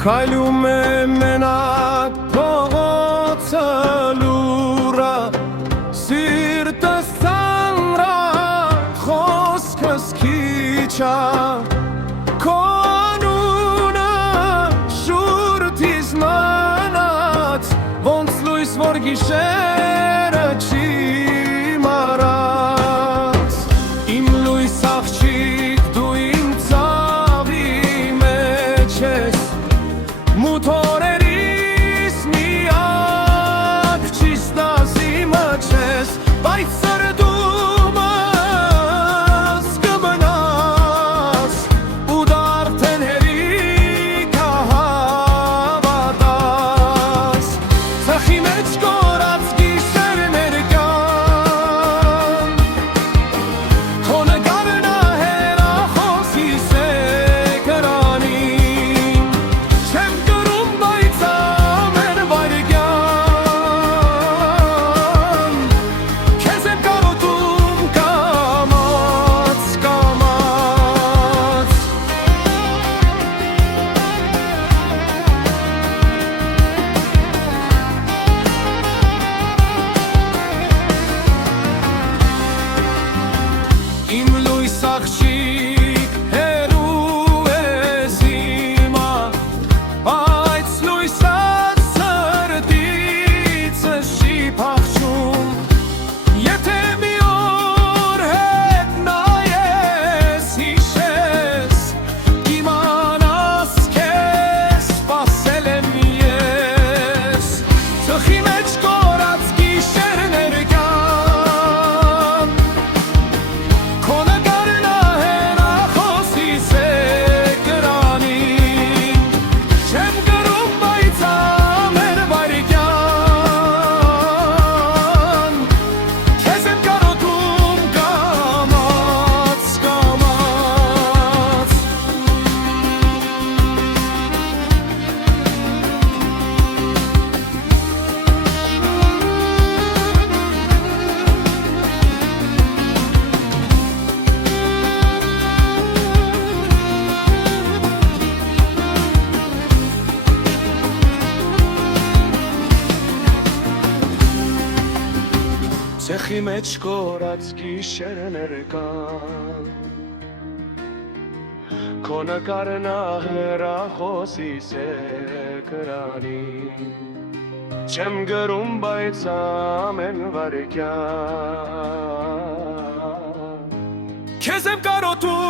Քայլում է մենակ փողոցը լուռը, սիրտս ծանր է, խոսքս քիչ է, քո անունը շուրթիս մնաց, ոնց լույս որ գիշերը չի մարած։ Իմ լույս աղջիկ դու իմ ծաղի մեջ ես, մութ օրերիս միակ ճիշտ ազիմը չես, բայց սրտումս կմնաս ու դարձեն հերիք հավատաս։ Ծխի մեջ կորած գիշերներ կան, քո նկարն է հեռախոսիս էկրանին, չեմ կրում բայց ամեն վայրկյան, քեզ եմ կարոտում կամաց, կամաց։ Իմ լույս աղջիկ հեռու ես հիմա, բայց լույսած սրտիցս չի փախչում։ Եթե մի օր հետ նայես հիշես, կիմանաս քեզ սպասել եմ ես։ Ծխի մեջ կորած գիշերներ կան, քո նկարն է հեռախոսիս էկրանին, չեմ կրում բայց ամեն վայրկյան, քեզ եմ կարոտում կամաց, կամաց։ Ցեխի մեջ կորած գիշերներ կան, քո նկարն է հեռախոսիս էկրանին, չեմ գրում բայց ամեն վայրկյան, քեզ եմ կարոտում